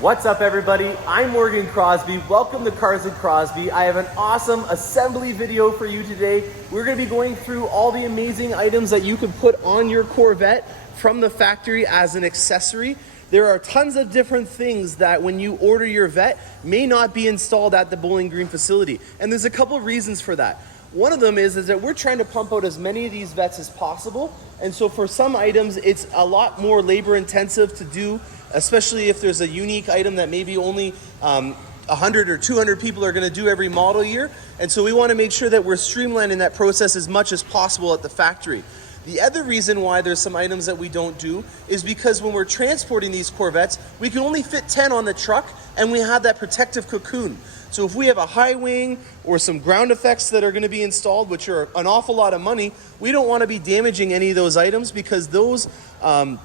What's up everybody? I'm Morgan Crosby. Welcome to Cars and Crosby. I have an awesome assembly video for you today. We're going to be going through all the amazing items that you can put on your Corvette from the factory as an accessory. There are tons of different things that when you order your Vette may not be installed at the Bowling Green facility. And there's a couple of reasons for that. One of them is that we're trying to pump out as many of these Vettes as possible. And so for some items, it's a lot more labor intensive to do, especially if there's a unique item that maybe only 100 or 200 people are going to do every model year. And so we want to make sure that we're streamlining that process as much as possible at the factory. The other reason why there's some items that we don't do is because when we're transporting these Corvettes, we can only fit 10 on the truck and we have that protective cocoon. So if we have a high wing or some ground effects that are going to be installed, which are an awful lot of money, we don't want to be damaging any of those items because those are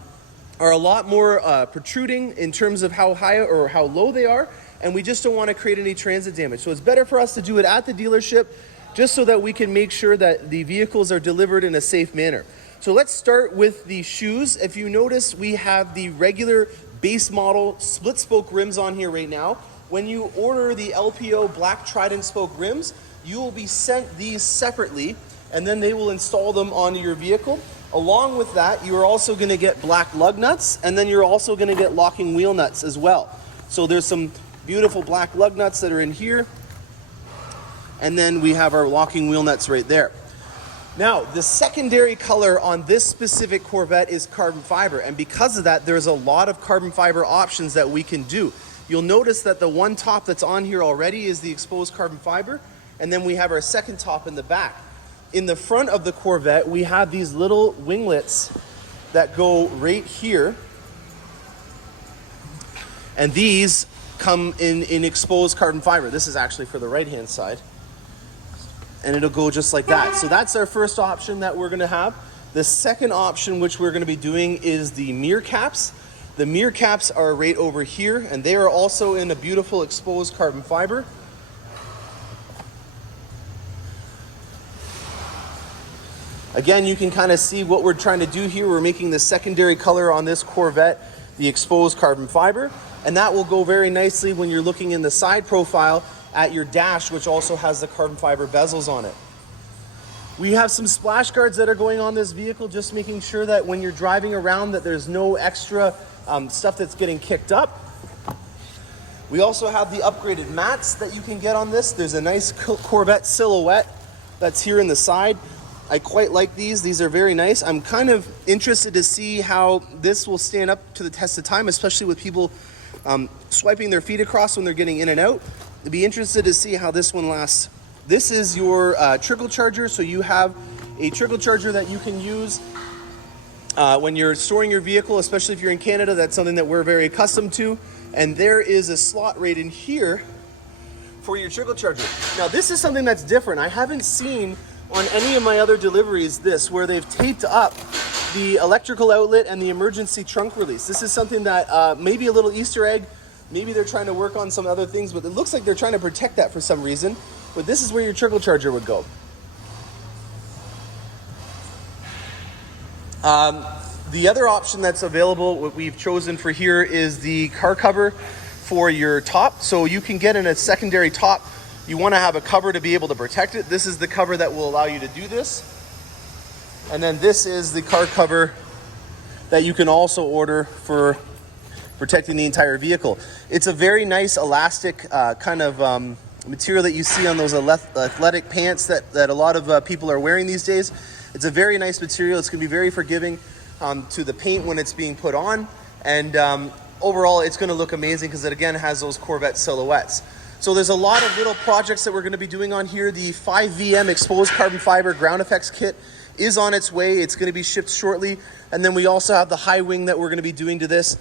a lot more protruding in terms of how high or how low they are, and we just don't want to create any transit damage. So it's better for us to do it at the dealership just so that we can make sure that the vehicles are delivered in a safe manner. So let's start with the shoes. If you notice, we have the regular base model split spoke rims on here right now. When you order the LPO black trident spoke rims, you will be sent these separately, and then they will install them onto your vehicle. Along with that, you are also going to get black lug nuts, and then you're also going to get locking wheel nuts as well. So there's some beautiful black lug nuts that are in here, and then we have our locking wheel nuts right there. Now, the secondary color on this specific Corvette is carbon fiber, and because of that, there's a lot of carbon fiber options that we can do. You'll notice that the one top that's on here already is the exposed carbon fiber, and then we have our second top in the back. In the front of the Corvette, we have these little winglets that go right here, and these come in exposed carbon fiber. This is actually for the right-hand side, and it'll go just like that. So that's our first option that we're going to have. The second option, which we're going to be doing, is the mirror caps. The mirror caps are right over here, and they are also in a beautiful exposed carbon fiber. Again, you can kind of see what we're trying to do here. We're making the secondary color on this Corvette the exposed carbon fiber, and that will go very nicely when you're looking in the side profile at your dash, which also has the carbon fiber bezels on it. We have some splash guards that are going on this vehicle, just making sure that when you're driving around that there's no extra stuff that's getting kicked up. We also have the upgraded mats that you can get on this. There's a nice Corvette silhouette that's here in the side. I quite like these. These are very nice. I'm kind of interested to see how this will stand up to the test of time, especially with people swiping their feet across when they're getting in and out. I'd be interested to see how this one lasts. This is your Trickle Charger, so you have a Trickle Charger that you can use when you're storing your vehicle, especially if you're in Canada. That's something that we're very accustomed to. And there is a slot right in here for your Trickle Charger. Now, this is something that's different. I haven't seen on any of my other deliveries this, where they've taped up the electrical outlet and the emergency trunk release. This is something that maybe a little Easter egg. Maybe they're trying to work on some other things, but it looks like they're trying to protect that for some reason. But this is where your Trickle Charger would go. The other option that's available, what we've chosen for here, is the car cover for your top. So you can get in a secondary top. You want to have a cover to be able to protect it. This is the cover that will allow you to do this. And then this is the car cover that you can also order for protecting the entire vehicle. It's a very nice elastic kind of material that you see on those athletic pants that a lot of people are wearing these days. It's a very nice material. It's going to be very forgiving to the paint when it's being put on. And overall, it's going to look amazing because it, again, has those Corvette silhouettes. So there's a lot of little projects that we're going to be doing on here. The 5VM exposed carbon fiber ground effects kit is on its way. It's going to be shipped shortly. And then we also have the high wing that we're going to be doing to this.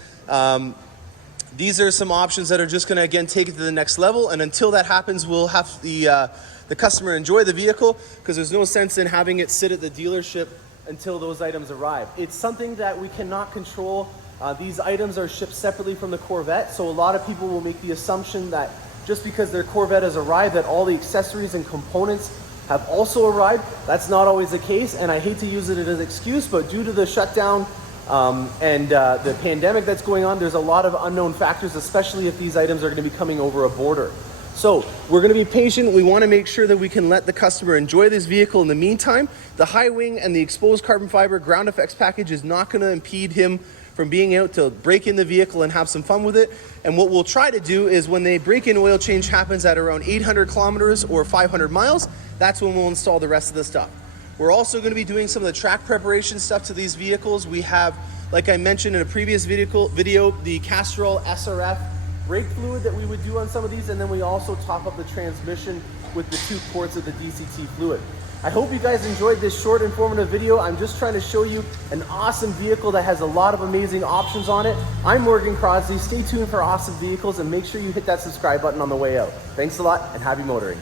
These are some options that are just going to, again, take it to the next level. And until that happens, we'll have the customer enjoy the vehicle, because there's no sense in having it sit at the dealership until those items arrive. It's something that we cannot control. These items are shipped separately from the Corvette. So a lot of people will make the assumption that just because their Corvette has arrived, that all the accessories and components have also arrived. That's not always the case, and I hate to use it as an excuse, but due to the shutdown and the pandemic that's going on, there's a lot of unknown factors, especially if these items are going to be coming over a border. So we're going to be patient. We want to make sure that we can let the customer enjoy this vehicle in the meantime. The high wing and the exposed carbon fiber ground effects package is not going to impede him from being able to break in the vehicle and have some fun with it. And what we'll try to do is when the break-in oil change happens at around 800 kilometers or 500 miles, that's when we'll install the rest of the stuff. We're also going to be doing some of the track preparation stuff to these vehicles. We have, like I mentioned in a previous video, the Castrol SRF brake fluid that we would do on some of these, and then we also top up the transmission with the 2 quarts of the DCT fluid. I hope you guys enjoyed this short, informative video. I'm just trying to show you an awesome vehicle that has a lot of amazing options on it. I'm Morgan Crosby. Stay tuned for awesome vehicles and make sure you hit that subscribe button on the way out. Thanks a lot and happy motoring.